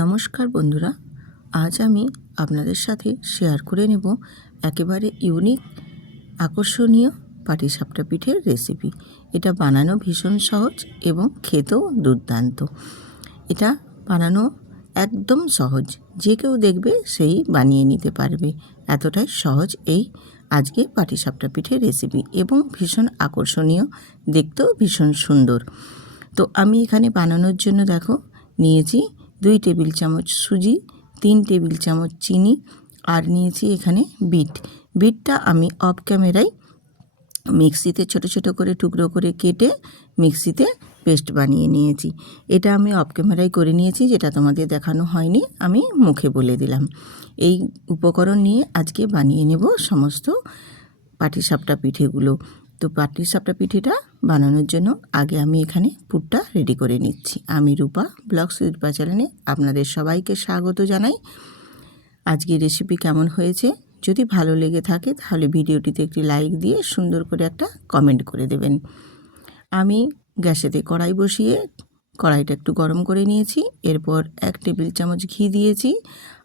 নমস্কার বন্ধুরা, আজ আমি আপনাদের সাথে শেয়ার করে নেব একেবারে ইউনিক আকর্ষণীয় পাটিসাপটা পিঠের রেসিপি এটা বানানো ভীষণ সহজ এবং খেতেও দুর্দান্ত। এটা বানানো একদম সহজ, যে কেউ দেখবে সেই বানিয়ে নিতে পারবে। এতটাই সহজ এই আজকে পাটিসাপটা পিঠের রেসিপি এবং ভীষণ আকর্ষণীয়, দেখতেও ভীষণ সুন্দর। তো আমি এখানে বানানোর জন্য দেখো, নিয়েছি দুই টেবিল চামচ সুজি, তিন টেবিল চামচ চিনি আর নিয়েছি এখানে বিট। বিটটা আমি অফ ক্যামেরায় মিক্সিতে ছোট ছোট করে টুকরো করে কেটে মিক্সিতে পেস্ট বানিয়ে নিয়েছি। এটা আমি অফ ক্যামেরায় করে নিয়েছি, যেটা তোমাদের দেখানো হয়নি, আমি মুখে বলে দিলাম। এই উপকরণ নিয়ে আজকে বানিয়ে নেব সমস্ত পাটিসাপটা পিঠেগুলো। তো পাটিসাপটা পিঠেটা বানানোর জন্য আগে আমি এখানে পুরটা রেডি করে নিচ্ছি। আমি রূপা ব্লগ রূপা চ্যানেলে আপনাদের সবাইকে স্বাগত জানাই। আজকে রেসিপি কেমন হয়েছে? যদি ভালো লেগে থাকে তাহলে ভিডিওটিতে একটি লাইক দিয়ে সুন্দর করে একটা কমেন্ট করে দেবেন। আমি গ্যাসেতে কড়াই বসিয়ে কড়াইটা একটু গরম করে নিয়েছি। এরপর এক টেবিল চামচ ঘি দিয়েছি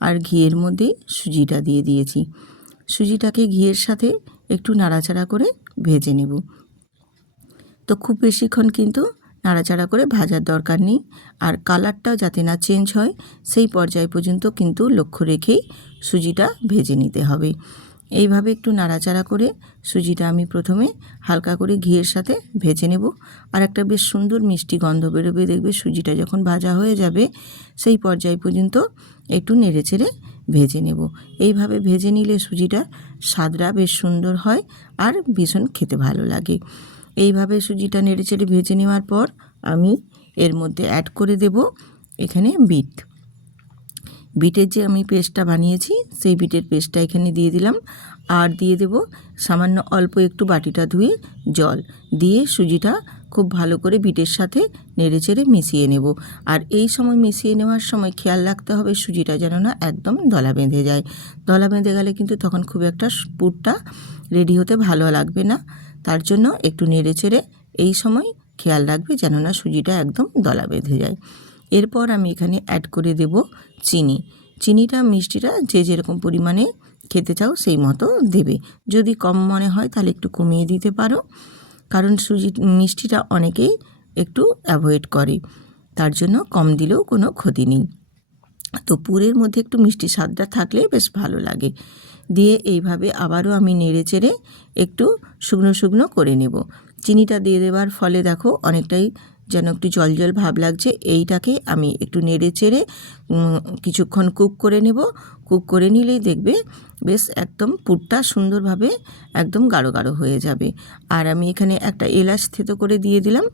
আর ঘিয়ের মধ্যে সুজিটা দিয়ে দিয়েছি। সুজিটাকে ঘিয়ের সাথে একটু নাড়াচাড়া করে ভেজে নেব। তো খুব বেশিক্ষণ কিন্তু নাড়াচাড়া করে ভাজার দরকার নেই। আর কালারটাও যাতে না চেঞ্জ হয়, সেই পর্যায় পর্যন্ত কিন্তু লক্ষ্য রেখেই সুজিটা ভেজে নিতে হবে। এইভাবে একটু নাড়াচাড়া করে সুজিটা আমি প্রথমে হালকা করে ঘিয়ের সাথে ভেজে নেব। আর একটা বেশ সুন্দর মিষ্টি গন্ধ বেরোবে, দেখবে সুজিটা যখন ভাজা হয়ে যাবে, সেই পর্যায় পর্যন্ত একটু নেড়ে চেড়ে ভেজে নেব। এইভাবে ভেজে নিলে সুজিটা স্বাদটা বেশ সুন্দর হয় আর ভীষণ খেতে ভালো লাগে। এইভাবে সুজিটা নেড়ে চেড়ে ভেজে নেওয়ার পর আমি এর মধ্যে অ্যাড করে দেব এখানে বিট। বিটের যে আমি পেস্টটা বানিয়েছি, সেই বিটের পেস্টটা এখানে দিয়ে দিলাম। আর দিয়ে দেব সামান্য অল্প একটু বাটিটা ধুয়ে জল দিয়ে সুজিটা খুব ভালো করে বিটের সাথে নেড়ে চেড়ে মিশিয়ে নেব। আর এই সময় মিশিয়ে নেওয়ার সময় খেয়াল রাখতে হবে সুজিটা যেন না একদম দলা বেঁধে যায়। দলা বেঁধে গেলে কিন্তু তখন খুব একটা পুরটা রেডি হতে ভালো লাগবে না। তার জন্য একটু নেড়ে চেড়ে এই সময় খেয়াল রাখবে যেন না সুজিটা একদম দলা বেঁধে যায়। এরপর আমি এখানে অ্যাড করে দেব চিনি। চিনিটা মিষ্টিটা যে যেরকম পরিমাণে খেতে চাও সেই মতো দেবে। যদি কম মনে হয় তাহলে একটু কমিয়ে দিতে পারো। কারণ সুজি, মিষ্টিটা অনেকেই একটু অ্যাভয়েড করে। তার জন্য কম দিলেও কোনো ক্ষতি নেই। তো পুরের মধ্যে একটু মিষ্টি স্বাদটা থাকলে বেশ ভালো লাগে। দিয়ে এইভাবে আবারও আমি নেড়ে চেড়ে একটু শুকনো শুকনো করে নেব। চিনিটা দিয়ে দেওয়ার ফলে দেখো অনেকটাই যেন একটু জল জল ভাব লাগছে, এইটাকে আমি একটু নেড়ে চেড়ে কিছুক্ষণ কুক করে নেব। কুক করে নিলেই দেখবে বেশ একদম পুরটা সুন্দরভাবে একদম গাঢ় গাঢ় হয়ে যাবে। আর আমি এখানে একটা এলাচ থেতো করে দিয়ে দিলাম,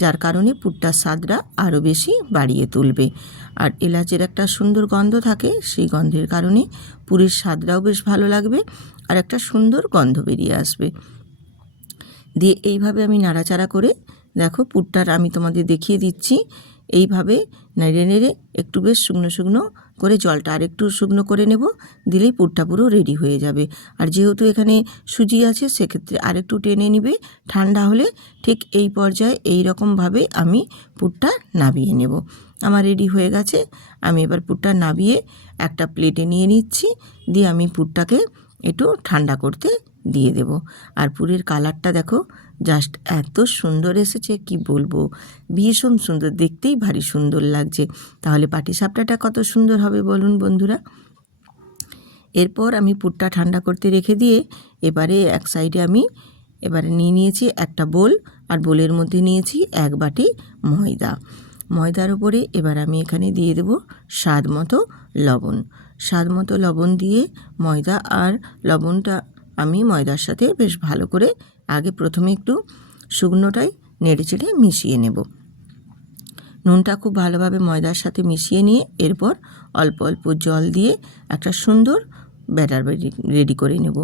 যার কারণে পুরটার স্বাদটা আরও বেশি বাড়িয়ে তুলবে। আর এলাচের একটা সুন্দর গন্ধ থাকে, সেই গন্ধের কারণে পুরের স্বাদটাও বেশ ভালো লাগবে আর একটা সুন্দর গন্ধ বেরিয়ে আসবে। দিয়ে এইভাবে আমি নাড়াচাড়া করে দেখো, পুরটার আমি তোমাদের দেখিয়ে দিচ্ছি। এইভাবে নেড়ে নেড়ে একটু বেশ শুকনো শুকনো করে জলটা আর একটু শুকনো করে নেব দিলেই পুরটা পুরো রেডি হয়ে যাবে। আর যেহেতু এখানে সুজি আছে, সেক্ষেত্রে আরেকটু টেনে নিবে। ঠান্ডা হলে ঠিক এই পর্যায়ে এই রকমভাবে আমি পুরটা নাবিয়ে নেব। আমার রেডি হয়ে গেছে। আমি এবার পুরটা নাবিয়ে একটা প্লেটে নিয়ে নিচ্ছি। দিয়ে আমি পুরটাকে একটু ঠান্ডা করতে দিয়ে দেব। আর পুরের কালারটা দেখো জাস্ট এত সুন্দর এসেছে, কি বলব? ভীষণ সুন্দর, দেখতেই ভারী সুন্দর লাগছে। তাহলে পাটিসাপটাটা কত সুন্দর হবে বলুন বন্ধুরা। এরপর আমি পুরটা ঠান্ডা করতে রেখে দিয়ে এবারে এক সাইডে আমি এবারে নিয়ে নিয়েছি একটা বোল, আর বোলের মধ্যে নিয়েছি এক বাটি ময়দা। ময়দার উপরে এবার আমি এখানে দিয়ে দেব স্বাদ মতো লবণ। স্বাদ মতো লবণ দিয়ে ময়দা আর লবণটা আমি ময়দার সাথে বেশ ভালো করে আগে প্রথমে একটু শুকনোটাই নেড়ে চেড়ে মিশিয়ে নেব। নুনটা খুব ভালোভাবে ময়দার সাথে মিশিয়ে নিয়ে এরপর অল্প অল্প জল দিয়ে একটা সুন্দর ব্যাটার রেডি করে নেব।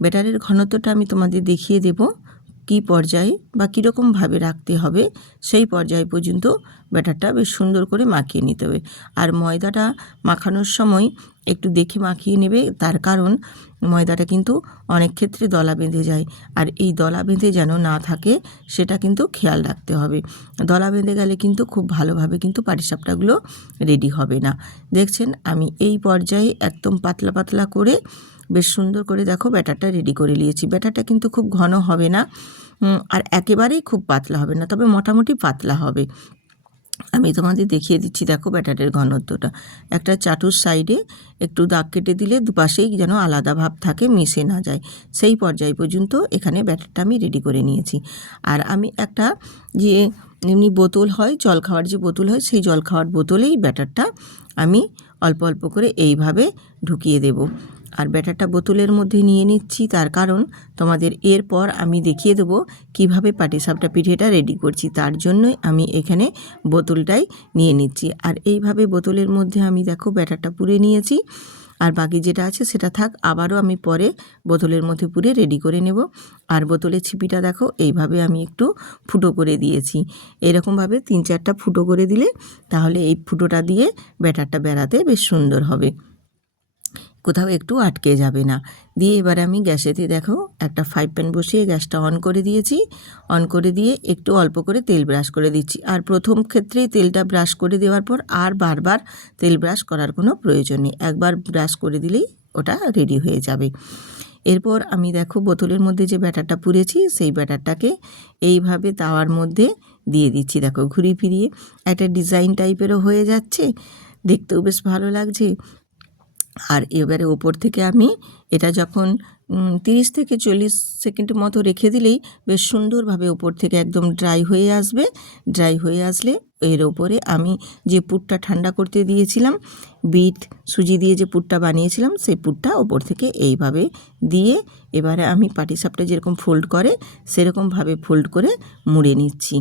ব্যাটারের ঘনত্বটা আমি তোমাদের দেখিয়ে দেব। কী পর্যায়ে বা কীরকমভাবে রাখতে হবে সেই পর্যায় পর্যন্ত ব্যাটারটা বেশ সুন্দর করে মাখিয়ে নিতে হবে। আর ময়দাটা মাখানোর সময় একটু দেখে মাখিয়ে নেবে, তার কারণ ময়দাটা কিন্তু অনেক ক্ষেত্রে দলা বেঁধে যায়। আর এই দলা বেঁধে যেন না থাকে, সেটা কিন্তু খেয়াল রাখতে হবে। দলা বেঁধে গেলে কিন্তু খুব ভালোভাবে কিন্তু পাটিসাপটাগুলো রেডি হবে না। দেখছেন, আমি এই পর্যায়ে একদম পাতলা পাতলা করে বেশ সুন্দর করে দেখো ব্যাটারটা রেডি করে নিয়েছি। ব্যাটারটা কিন্তু খুব ঘন হবে না আর একেবারেই খুব পাতলা হবে না, তবে মোটামুটি পাতলা হবে। আমি তোমাদের দেখিয়ে দিচ্ছি দেখো ব্যাটারের ঘনত্বটা। একটা চাটুর সাইডে একটু দাগ কেটে দিলে দুপাশেই যেন আলাদা ভাব থাকে, মিশে না যায়। সেই পর্যায় পর্যন্ত এখানে ব্যাটারটা আমি রেডি করে নিয়েছি। আর আমি একটা যে এমনি বোতল হয়, জল খাওয়ার যে বোতল হয়, সেই জল খাওয়ার বোতলেই ব্যাটারটা আমি অল্প অল্প করে এইভাবে ঢুকিয়ে দেব। আর ব্যাটারটা বোতলের মধ্যে নিয়ে নিচ্ছি, তার কারণ তোমাদের এরপর আমি দেখিয়ে দেবো কীভাবে পাটিসাপটা পিঠেটা রেডি করছি। তার জন্যই আমি এখানে বোতলটাই নিয়ে নিচ্ছি। আর এইভাবে বোতলের মধ্যে আমি দেখো ব্যাটারটা পুরে নিয়েছি। আর বাকি যেটা আছে সেটা থাক, আবারও আমি পরে বোতলের মধ্যে পুরে রেডি করে নেব। আর বোতলের ছিপিটা দেখো, এইভাবে আমি একটু ফুটো করে দিয়েছি। এরকমভাবে তিন চারটা ফুটো করে দিলে তাহলে এই ফুটোটা দিয়ে ব্যাটারটা বেড়াতে বেশ সুন্দর হবে। কোথাও একটু আটকে যাবে না। দিয়ে এবার আমি গ্যাসেতে দেখো একটা ফ্রাই প্যান বসিয়ে গ্যাসটা অন করে দিয়েছি। অন করে দিয়ে একটু অল্প করে তেল ব্রাশ করে দিচ্ছি। আর প্রথম ক্ষেত্রেই তেলটা ব্রাশ করে দেওয়ার পর আর বারবার তেল ব্রাশ করার কোনো প্রয়োজন নেই। একবার ব্রাশ করে দিলেই ওটা রেডি হয়ে যাবে। এরপর আমি দেখো বোতলের মধ্যে যে ব্যাটারটা পুড়েছি সেই ব্যাটারটাকে এইভাবে তাওয়ার মধ্যে দিয়ে দিচ্ছি। দেখো ঘুরিয়ে ফিরিয়ে। একটা ডিজাইন টাইপেরও হয়ে যাচ্ছে। দেখতেও বেশ ভালো লাগছে। আর এবারে ওপর থেকে আমি এটা যখন তিরিশ থেকে চল্লিশ সেকেন্ড মতো রেখে দিলেই বেশ সুন্দরভাবে ওপর থেকে একদম ড্রাই হয়ে আসবে। ড্রাই হয়ে আসলে এর ওপরে আমি যে পুরটা ঠান্ডা করতে দিয়েছিলাম, বিট, সুজি দিয়ে যে পুরটা বানিয়েছিলাম, সেই পুরটা ওপর থেকে এইভাবে দিয়ে এবারে আমি পাটিসাপটা যেরকম ফোল্ড করে, সেরকমভাবে ফোল্ড করে মুড়ে নিচ্ছি।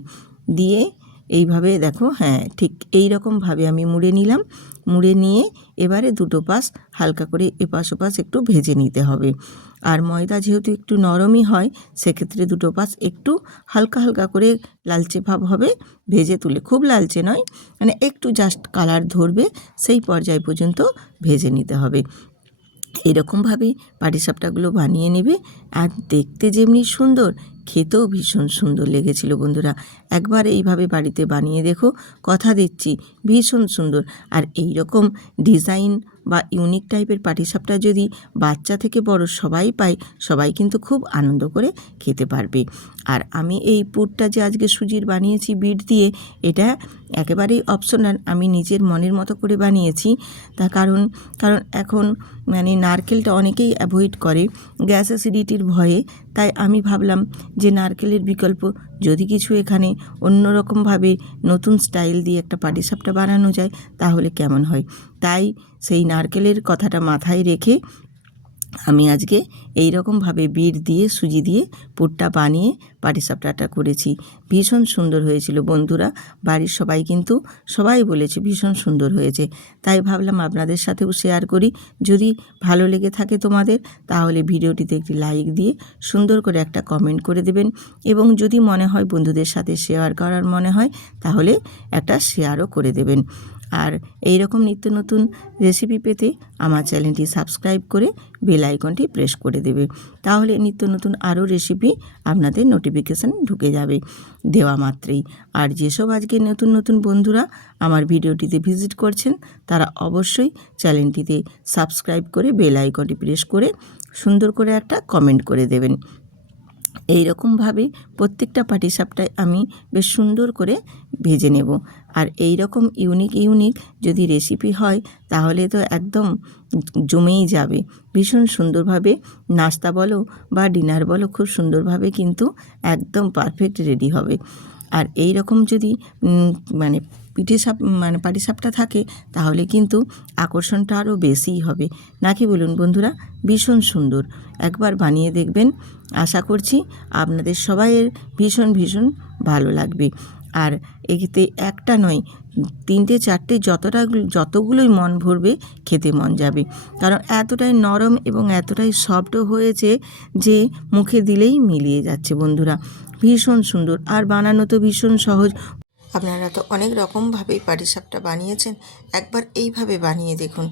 দিয়ে এইভাবে দেখো হ্যাঁ ঠিক এই রকমভাবে আমি মুড়ে নিলাম। মুড়ে নিয়ে এবারে দুটো পাশ হালকা করে এপাশ ওপাশ একটু ভেজে নিতে হবে। আর ময়দা যেহেতু একটু নরমই হয়, সেক্ষেত্রে দুটো পাশ একটু হালকা হালকা করে লালচে ভাব হবে, ভেজে তুলে, খুব লালচে নয় মানে একটু জাস্ট কালার ধরবে, সেই পর্যায় পর্যন্ত ভেজে নিতে হবে। এরকমভাবেই পাটিসাপটাগুলো বানিয়ে নেবে। আর দেখতে যেমনি সুন্দর খেতেও ভীষণ সুন্দর লেগেছিল, বন্ধুরা। একবার এইভাবে বাড়িতে বানিয়ে দেখো, কথা দিচ্ছি, ভীষণ সুন্দর। আর এই রকম ডিজাইন বা ইউনিক টাইপের পাটিসাপটা যদি বাচ্চা থেকে বড় সবাই পায়, সবাই কিন্তু খুব আনন্দ করে খেতে পারবে। আর আমি এই পুরটা যে আজকে সুজির বানিয়েছি বিট দিয়ে, এটা একেবারেই অপশনাল আমি নিজের মনের মতো করে বানিয়েছি। তার কারণ কারণ এখন মানে নারকেলটা অনেকেই অ্যাভয়েড করে, গ্যাস অ্যাসিডিটির ভয়ে। তাই আমি ভাবলাম যে নারকেলের বিকল্প যদি কিছু এখানে অন্যরকমভাবে নতুন স্টাইল দিয়ে একটা পাটিসাপটা বানানো যায়, তাহলে কেমন হয়? তাই সেই নারকেলের কথাটা মাথায় রেখে আমি আজকে এই রকমভাবে বিট দিয়ে, সুজি দিয়ে পুরটা বানিয়ে পাটিসাপটাটা করেছি। ভীষণ সুন্দর হয়েছিল বন্ধুরা। বাড়ির সবাই কিন্তু সবাই বলেছে ভীষণ সুন্দর হয়েছে। তাই ভাবলাম আপনাদের সাথেও শেয়ার করি। যদি ভালো লেগে থাকে তোমাদের, তাহলে ভিডিওটিতে একটি লাইক দিয়ে সুন্দর করে একটা কমেন্ট করে দেবেন। এবং যদি মনে হয় বন্ধুদের সাথে শেয়ার করার মনে হয়, তাহলে একটা শেয়ারও করে দেবেন। আর এই রকম নিত্য নতুন রেসিপি পেতে আমার চ্যানেলটি সাবস্ক্রাইব করে বেল আইকনটি প্রেস করে দেবে। তাহলে নিত্য নতুন আরও রেসিপি আপনাদের নোটিফিকেশান ঢুকে যাবে দেওয়া মাত্রেই। আর যেসব আজকে নতুন নতুন বন্ধুরা আমার ভিডিওটিতে ভিজিট করছেন, তারা অবশ্যই চ্যানেলটিতে সাবস্ক্রাইব করে বেল আইকনটি প্রেস করে সুন্দর করে একটা কমেন্ট করে দেবেন। এই রকমভাবে প্রত্যেকটা পাটিসাপটায় আমি বেশ সুন্দর করে ভেজে নেব। আর এই রকম ইউনিক ইউনিক যদি রেসিপি হয়, তাহলে তো একদম জমেই যাবে। ভীষণ সুন্দরভাবে নাস্তা বলো বা ডিনার বলো, খুব সুন্দরভাবে কিন্তু একদম পারফেক্ট রেডি হবে। আর এই রকম যদি মানে পিঠে সাপ মানে পাটিসাপটা থাকে, তাহলে কিন্তু আকর্ষণটা আরও বেশিই হবে। নাকি বলুন বন্ধুরা? ভীষণ সুন্দর। একবার বানিয়ে দেখবেন। আশা করছি আপনাদের সবাইয়ের ভীষণ ভীষণ ভালো লাগবে। আর এতে একটা নয়, তিনটে চারটে যতটা যতগুলোই মন ভরবে খেতে মন যাবে। কারণ এতটাই নরম এবং এতটাই সফটও হয়েছে যে মুখে দিলেই মিলিয়ে যাচ্ছে বন্ধুরা। ভীষণ সুন্দর। আর বানানো তো ভীষণ সহজ। আপনারা তো অনেক রকমভাবেই পাটিসাপটা বানিয়েছেন। একবার এইভাবে বানিয়ে দেখুন।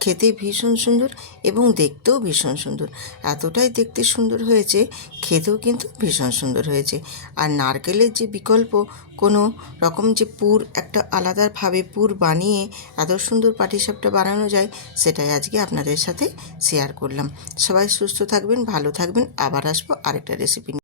খেতে ভীষণ সুন্দর এবং দেখতেও ভীষণ সুন্দর। এতটাই দেখতে সুন্দর হয়েছে, খেতেও কিন্তু ভীষণ সুন্দর হয়েছে। আর নারকেলের যে বিকল্প, কোনো রকম যে পুর, একটা আলাদাভাবে পুর বানিয়ে এত সুন্দর পাটিসাপটা বানানো যায়, সেটাই আজকে আপনাদের সাথে শেয়ার করলাম। সবাই সুস্থ থাকবেন, ভালো থাকবেন। আবার আসব আরেকটা রেসিপি